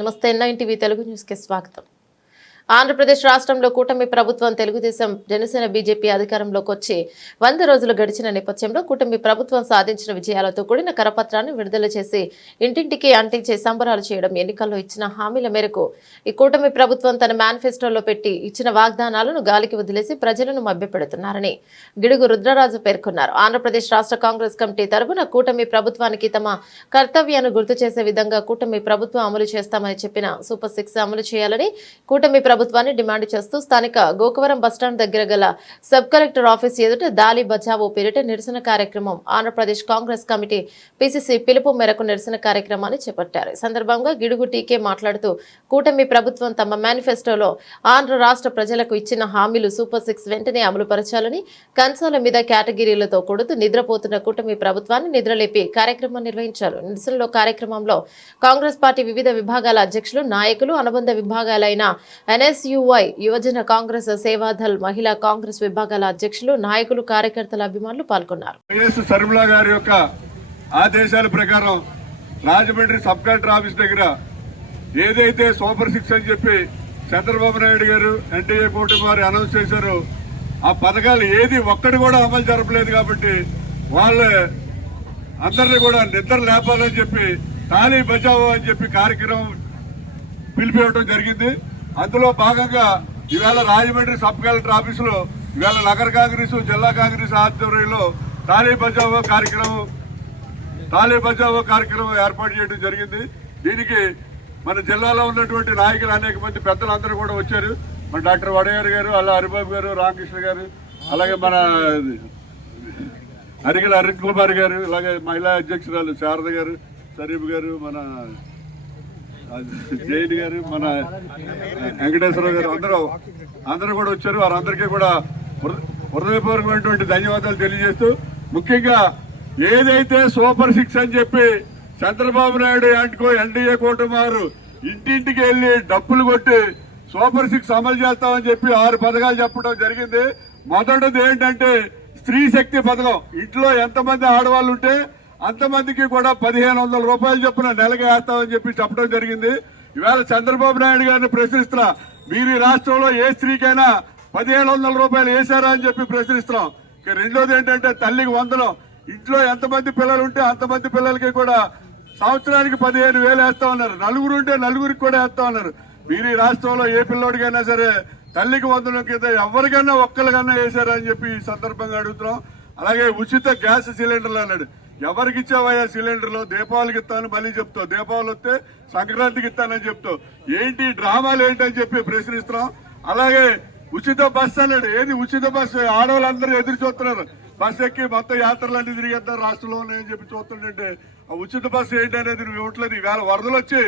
నమస్తే NIN TV Telugu న్యూస్కి స్వాగతం. ఆంధ్రప్రదేశ్ రాష్ట్రంలో కూటమి ప్రభుత్వం తెలుగుదేశం జనసేన బీజేపీ అధికారంలోకి వచ్చి వంద రోజులు గడిచిన నేపథ్యంలో కూటమి ప్రభుత్వం సాధించిన విజయాలతో కూడిన కరపత్రాన్ని విడుదల చేసి ఇంటింటికి అంటించే సంబరాలు చేయడం ఎన్నికల్లో ఇచ్చిన హామీల మేరకు ఈ కూటమి ప్రభుత్వం తన మేనిఫెస్టోలో పెట్టి ఇచ్చిన వాగ్దానాలను గాలికి వదిలేసి ప్రజలను మభ్యపెడుతున్నారని గిడుగు రుద్రరాజు పేర్కొన్నారు. ఆంధ్రప్రదేశ్ రాష్ట్ర కాంగ్రెస్ కమిటీ తరఫున కూటమి ప్రభుత్వానికి తమ కర్తవ్యాన్ని గుర్తు చేసే విధంగా కూటమి ప్రభుత్వం అమలు చేస్తామని చెప్పిన సూపర్ సిక్స్ అమలు చేయాలని కూటమి ప్రభుత్వాన్ని డిమాండ్ చేస్తూ స్థానిక గోకవరం బస్టాండ్ దగ్గర గల సబ్ కలెక్టర్ ఆఫీస్ ఎదుట దాలి బచావో పేరిట నిరసన కార్యక్రమం. ఆంధ్రప్రదేశ్ కాంగ్రెస్ కమిటీ పిసిసి పిలుపు మేరకు నిరసన కార్యక్రమాన్ని చేపట్టారు. ఈ సందర్భంగా గిడుగు టీకే మాట్లాడుతూ కూటమి ప్రభుత్వం తమ మేనిఫెస్టోలో ఆంధ్ర రాష్ట్ర ప్రజలకు ఇచ్చిన హామీలు సూపర్ సిక్స్ వెంటనే అమలు పరచాలని కంచాల మీద కేటగిరీలతో కొడుతూ నిద్రపోతున్న కూటమి ప్రభుత్వాన్ని నిద్రలేపి కార్యక్రమం నిర్వహించారు. నిరసనలో కార్యక్రమంలో కాంగ్రెస్ పార్టీ వివిధ విభాగాల అధ్యక్షులు నాయకులు అనుబంధ విభాగాలైన ఎన్ఎస్యుఐ యువజన కాంగ్రెస్ సేవాదల్ మహిళా కాంగ్రెస్ విభాగాల అధ్యక్షులు నాయకులు కార్యకర్తల అభిమానులు పాల్గొన్నారు. వైఎస్ గారి యొక్క ఆదేశాల ప్రకారం రాజమండ్రి సబ్ కలెక్టర్ ఆఫీస్ దగ్గర ఏదైతే సూపర్ సిక్స్ అని చెప్పి చంద్రబాబు నాయుడు గారు ఎన్డీఏ కూటమి వారు అనౌన్స్ చేశారో ఆ పథకాలు ఏది ఒక్కటి కూడా అమలు జరపలేదు కాబట్టి వాళ్ళు అందరినీ కూడా నిద్ర లేపాలని చెప్పి తాళీ బచావో అని చెప్పి కార్యక్రమం పిలిపివ్వడం జరిగింది. అందులో భాగంగా ఈవేళ రాజమండ్రి సబ్ కలెక్టర్ ఆఫీసులో ఈవేళ నగర కాంగ్రెస్ జిల్లా కాంగ్రెస్ ఆధ్వర్యంలో తాళీ బజావో కార్యక్రమం తాళీ బజావో కార్యక్రమం ఏర్పాటు చేయడం జరిగింది. దీనికి మన జిల్లాలో ఉన్నటువంటి నాయకులు అనేక మంది పెద్దలందరూ కూడా వచ్చారు. మన డాక్టర్ వడయారు గారు అలా హరిబాబు గారు రామకృష్ణ గారు అలాగే మన అరిగల అరుణ్ కుమార్ గారు అలాగే మహిళా అధ్యక్షురాలు శారద గారు సరీఫ్ గారు మన జైలు గారు మన వెంకటేశ్వరరావు గారు అందరూ అందరూ కూడా వచ్చారు. వారందరికీ కూడా హృదయపూర్వకమైనటువంటి ధన్యవాదాలు తెలియజేస్తూ ముఖ్యంగా ఏదైతే సూపర్ సిక్స్ అని చెప్పి చంద్రబాబు నాయుడు అంటుకో ఎన్డీఏ కూటమారు ఇంటింటికి వెళ్ళి డప్పులు కొట్టి సూపర్ సిక్స్ అమలు చేస్తామని చెప్పి ఆరు పథకాలు చెప్పడం జరిగింది. మొదటిది ఏంటంటే స్త్రీ శక్తి పథకం. ఇంట్లో ఎంతమంది ఆడవాళ్ళు ఉంటే అంతమందికి కూడా పదిహేను వందల రూపాయలు చొప్పున నెలకి వేస్తామని చెప్పి చెప్పడం జరిగింది. ఇవాళ చంద్రబాబు నాయుడు గారిని ప్రశ్నిస్తున్నా మీరు ఈ రాష్ట్రంలో ఏ స్త్రీకైనా పదిహేను వందల రూపాయలు వేశారా అని చెప్పి ప్రశ్నిస్తున్నాం. ఇక రెండోది ఏంటంటే తల్లికి వందనం. ఇంట్లో ఎంతమంది పిల్లలు ఉంటే అంతమంది పిల్లలకి కూడా సంవత్సరానికి పదిహేను వేలు వేస్తా ఉన్నారు. నలుగురు ఉంటే నలుగురికి కూడా వేస్తా ఉన్నారు. మీరు ఈ రాష్ట్రంలో ఏ పిల్లోడికైనా సరే తల్లికి వందనం కింద ఎవరికైనా ఒక్కరికన్నా వేశారని అని చెప్పి ఈ సందర్భంగా అడుగుతున్నాం. అలాగే ఉచిత గ్యాస్ సిలిండర్లు అన్నాడు. ఎవరికి ఇచ్చావయ్యా సిలిండర్లు? దీపావళికి ఇస్తాను మళ్ళీ చెప్తావు. దీపావళి వస్తే సంక్రాంతికి ఇస్తానని చెప్తావు. ఏంటి డ్రామాలు డ్రామాలు ఏంటని చెప్పి ప్రశ్నిస్తున్నాం అలాగే ఉచిత బస్సు అన్నాడు. ఏది ఉచిత బస్సు? ఆడవాళ్ళందరూ ఎదురు చూస్తున్నారు. బస్సు ఎక్కి మొత్తం యాత్రలన్నీ తిరిగేస్తారు రాష్ట్రంలో ఉన్నాయని చెప్పి చూస్తుంటే ఆ ఉచిత బస్సు ఏంటి అనేది నువ్వు ఇవ్వట్లేదు. ఈవేళ వరదలు వచ్చి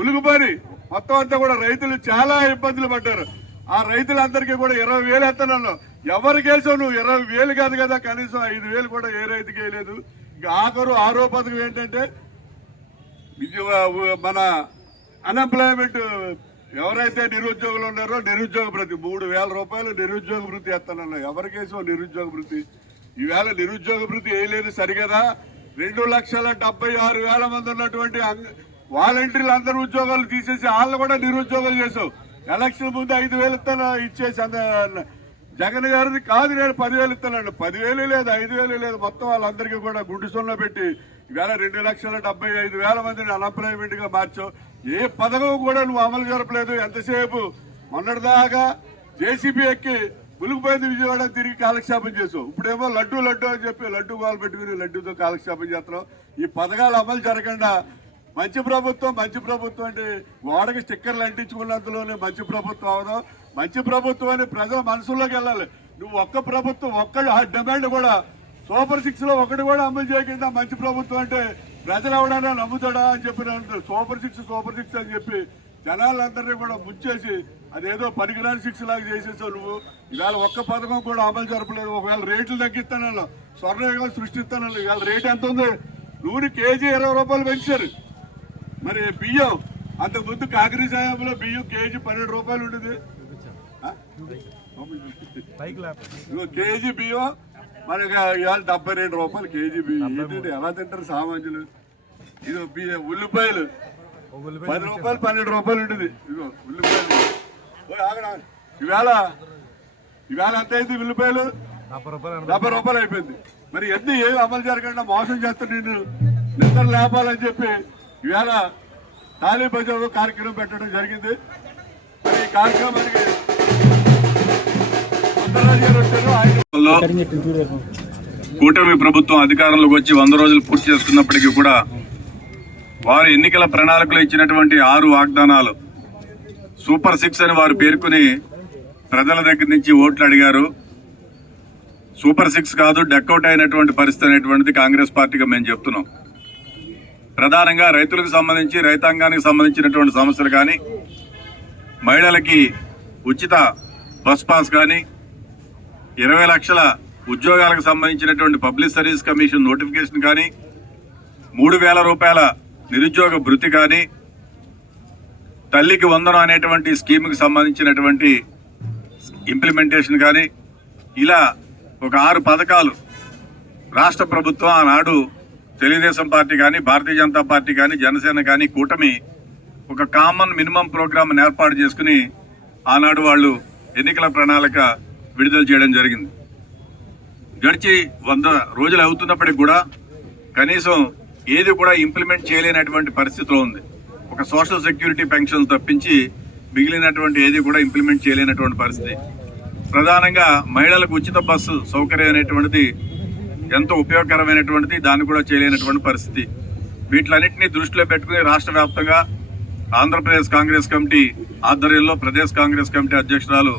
ఉలుగుపోయి మొత్తం అంతా కూడా రైతులు చాలా ఇబ్బందులు పడ్డారు. ఆ రైతులందరికీ కూడా ఇరవై వేలు ఎత్తనన్నావు. ఎవరికి వేసావు నువ్వు? ఇరవై వేలు కాదు కదా కనీసం ఐదు వేలు కూడా ఏ రైతుకి వేయలేదు. ఆఖరు ఆరో పథకం ఏంటంటే మన అన్ఎంప్లాయ్మెంట్ ఎవరైతే నిరుద్యోగులు ఉన్నారో నిరుద్యోగ భృతి మూడు వేల రూపాయలు నిరుద్యోగ భృతి ఎత్తానన్నా ఎవరికేసో నిరుద్యోగ భృతి. ఈవేళ నిరుద్యోగ భృతి వేయలేదు సరిగదా? రెండు లక్షల డెబ్బై ఆరు వేల మంది ఉన్నటువంటి వాలంటీర్లు అందరు ఉద్యోగాలు తీసేసి వాళ్ళు కూడా నిరుద్యోగాలు చేసావు ఎలక్షన్ ముందు ఐదు వేలు ఇస్తాను ఇచ్చేసి అంద జగన్ గారిది కాదు నేను పదివేలు ఇస్తానండి. పదివేలు లేదు ఐదు వేలు లేదు. మొత్తం వాళ్ళందరికీ కూడా గుడ్డు సున్నా పెట్టి ఇవాళ రెండు లక్షల డెబ్బై ఐదు వేల మందిని అన్ఎంప్లాయ్మెంట్గా మార్చావు. ఏ పథకం కూడా నువ్వు అమలు జరపలేదు. ఎంతసేపు? మొన్నటిదాకా జేసీబీ ఎక్కి ములుగుపోయింది విజయవాడ తిరిగి కాలక్షేపం చేసావు. ఇప్పుడేమో లడ్డు లడ్డు అని చెప్పి లడ్డు గోలు పెట్టుకుని లడ్డూతో కాలక్షేపం చేస్తున్నావు. ఈ పథకాలు అమలు జరగకుండా మంచి ప్రభుత్వం మంచి ప్రభుత్వం అంటే గోడకి స్టిక్కర్లు అంటించుకున్నంతలోనే మంచి ప్రభుత్వం అవదాం. మంచి ప్రభుత్వం అని ప్రజల మనసులోకి వెళ్ళాలి. నువ్వు ఒక్క ప్రభుత్వం ఒక్క డిమాండ్ కూడా సూపర్ సిక్స్లో ఒకటి కూడా అమలు చేయకుండా మంచి ప్రభుత్వం అంటే ప్రజలు ఎవడన్నా నమ్ముతాడా అని చెప్పి సూపర్ సిక్స్ సూపర్ సిక్స్ అని చెప్పి జనాలందరినీ కూడా ముంచేసి అదేదో పనికిరాని సిక్స్ లాగా చేసేసావు నువ్వు. ఇవాళ ఒక్క పథకం కూడా అమలు జరపలేదు. ఒకవేళ రేట్లు తగ్గిస్తానన్నా స్వర్ణయుగం సృష్టిస్తానన్నా ఇవాళ రేట్ ఎంత ఉంది? నూనె కేజీ ఇరవై రూపాయలు పెంచారు. మరి బియ్యం అంతకు ముందు సాయంలో బియ్యం కేజీ పన్నెండు రూపాయలు ఉండేది కేజీ బియ్యం. మరి ఇవాళ డెబ్బై రెండు రూపాయలు కేజీ బియ్యం. ఏంటంటే ఎలా తింటారు సామాన్యులు? ఇది బియ్యం ఉల్లిపాయలు. పది రూపాయలు పన్నెండు రూపాయలు ఉంటుంది. ఇదిగో ఉల్లిపాయలు. ఈవేళ ఈవేళ ఎంత అయింది ఉల్లిపాయలు? డెబ్బై రూపాయలు అయిపోయింది. మరి ఎన్ని ఏమి అమలు జరగకుండా మోసం చేస్తే నేను నిద్ర లేపాలని చెప్పి ఈవేళ తాలీ బజారు కార్యక్రమం పెట్టడం జరిగింది. మరి ఈ కార్యక్రమానికి కూటమి ప్రభుత్వం అధికారంలోకి వచ్చి వంద రోజులు పూర్తి చేసుకున్నప్పటికీ కూడా వారు ఎన్నికల ప్రణాళికలు ఇచ్చినటువంటి ఆరు వాగ్దానాలు సూపర్ సిక్స్ అని వారు పేర్కొని ప్రజల దగ్గర నుంచి ఓట్లు అడిగారు. సూపర్ సిక్స్ కాదు డెక్అవుట్ అయినటువంటి పరిస్థితి అనేటువంటిది కాంగ్రెస్ పార్టీగా మేము చెప్తున్నాం. ప్రధానంగా రైతులకు సంబంధించి రైతాంగానికి సంబంధించినటువంటి సమస్యలు కానీ మహిళలకి ఉచిత బస్ పాస్ కానీ ఇరవై లక్షల ఉద్యోగాలకు సంబంధించినటువంటి పబ్లిక్ సర్వీస్ కమిషన్ నోటిఫికేషన్ కానీ మూడు వేల రూపాయల నిరుద్యోగ భృతి కానీ తల్లికి వందనం అనేటువంటి స్కీమ్కి సంబంధించినటువంటి ఇంప్లిమెంటేషన్ కానీ ఇలా ఒక ఆరు పథకాలు రాష్ట్ర ప్రభుత్వం ఆనాడు తెలుగుదేశం పార్టీ కానీ భారతీయ జనతా పార్టీ కానీ జనసేన కానీ కూటమి ఒక కామన్ మినిమం ప్రోగ్రామ్ ఏర్పాటు చేసుకుని ఆనాడు వాళ్ళు ఎన్నికల ప్రణాళిక విడుదల చేయడం జరిగింది. గడిచి వంద రోజులు అవుతున్నప్పటికి కూడా కనీసం ఏది కూడా ఇంప్లిమెంట్ చేయలేనటువంటి పరిస్థితిలో ఉంది. ఒక సోషల్ సెక్యూరిటీ పెన్షన్ తప్పించి మిగిలినటువంటి ఏది కూడా ఇంప్లిమెంట్ చేయలేనటువంటి పరిస్థితి. ప్రధానంగా మహిళలకు ఉచిత బస్సు సౌకర్యం అనేటువంటిది ఎంతో ఉపయోగకరమైనటువంటిది దాన్ని కూడా చేయలేనటువంటి పరిస్థితి. వీటిలన్నింటినీ దృష్టిలో పెట్టుకుని రాష్ట్ర వ్యాప్తంగా ఆంధ్రప్రదేశ్ కాంగ్రెస్ కమిటీ ఆధ్వర్యంలో ప్రదేశ్ కాంగ్రెస్ కమిటీ అధ్యక్షురాలు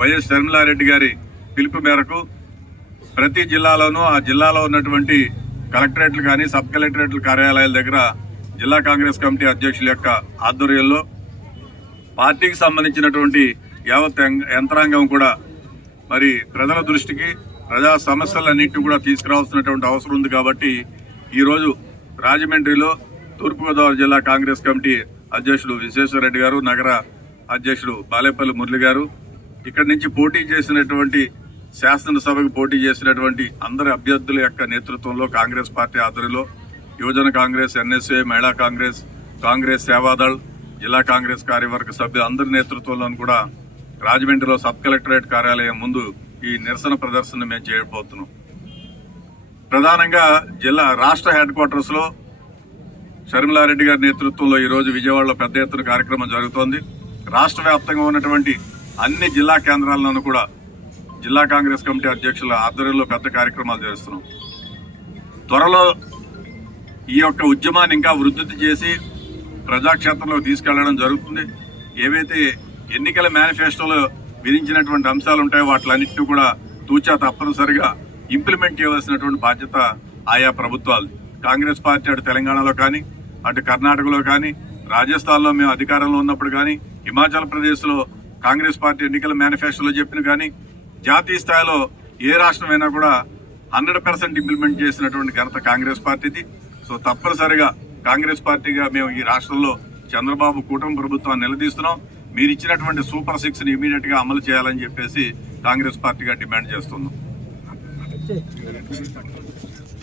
వైఎస్ షర్మిలారెడ్డి గారి పిలుపు మేరకు ప్రతి జిల్లాలోనూ ఆ జిల్లాలో ఉన్నటువంటి కలెక్టరేట్లు కానీ సబ్ కలెక్టరేట్ల కార్యాలయాల దగ్గర జిల్లా కాంగ్రెస్ కమిటీ అధ్యక్షుల యొక్క ఆధ్వర్యంలో పార్టీకి సంబంధించినటువంటి యావత్ యంత్రాంగం కూడా మరి ప్రజల దృష్టికి ప్రజా సమస్యలన్నింటినీ కూడా తీసుకురావాల్సినటువంటి అవసరం ఉంది కాబట్టి ఈరోజు రాజమండ్రిలో తూర్పుగోదావరి జిల్లా కాంగ్రెస్ కమిటీ అధ్యక్షుడు విశ్వేశ్వరరెడ్డి గారు నగర అధ్యక్షుడు బాలేపల్లి మురళి గారు ఇక్కడి నుంచి పోటీ చేసినటువంటి శాసనసభకు పోటీ చేసినటువంటి అందరి అభ్యర్థుల యొక్క నేతృత్వంలో కాంగ్రెస్ పార్టీ ఆధ్వర్యంలో యువజన కాంగ్రెస్ ఎన్ఎస్ఏ మహిళా కాంగ్రెస్ కాంగ్రెస్ సేవాదళ్ జిల్లా కాంగ్రెస్ కార్యవర్గ సభ్యులు అందరి నేతృత్వంలోనూ కూడా రాజమండ్రిలో సబ్ కలెక్టరేట్ కార్యాలయం ముందు ఈ నిరసన ప్రదర్శన మేము చేయబోతున్నాం. ప్రధానంగా జిల్లా రాష్ట్ర హెడ్ క్వార్టర్స్లో షర్మిలారెడ్డి గారి నేతృత్వంలో ఈరోజు విజయవాడలో పెద్ద ఎత్తున కార్యక్రమం జరుగుతోంది. రాష్ట్ర వ్యాప్తంగా ఉన్నటువంటి అన్ని జిల్లా కేంద్రాల్లోనూ కూడా జిల్లా కాంగ్రెస్ కమిటీ అధ్యక్షుల ఆధ్వర్యంలో పెద్ద కార్యక్రమాలు చేస్తున్నాం. త్వరలో ఈ యొక్క ఉద్యమాన్ని ఇంకా వృద్ధి చేసి ప్రజాక్షేత్రంలో తీసుకెళ్ళడం జరుగుతుంది. ఏవైతే ఎన్నికల మేనిఫెస్టోలో విధించినటువంటి అంశాలు ఉంటాయో వాటిలన్నింటినీ కూడా తూచా తప్పనిసరిగా ఇంప్లిమెంట్ చేయవలసినటువంటి బాధ్యత ఆయా ప్రభుత్వాలు. కాంగ్రెస్ పార్టీ అటు తెలంగాణలో కానీ అటు కర్ణాటకలో కానీ రాజస్థాన్లో మేము అధికారంలో ఉన్నప్పుడు కానీ హిమాచల్ ప్రదేశ్లో కాంగ్రెస్ పార్టీ ఎన్నికల మేనిఫెస్టోలో చెప్పిన కానీ జాతీయ స్థాయిలో ఏ రాష్ట్రమైనా కూడా హండ్రెడ్ పర్సెంట్ ఇంప్లిమెంట్ చేసినటువంటి ఘనత కాంగ్రెస్ పార్టీది. సో తప్పనిసరిగా కాంగ్రెస్ పార్టీగా మేము ఈ రాష్ట్రంలో చంద్రబాబు కూటమి ప్రభుత్వాన్ని నిలదీస్తున్నాం. మీరు ఇచ్చినటువంటి సూపర్ సిక్స్ని ఇమీడియట్గా అమలు చేయాలని చెప్పేసి కాంగ్రెస్ పార్టీగా డిమాండ్ చేస్తున్నాం.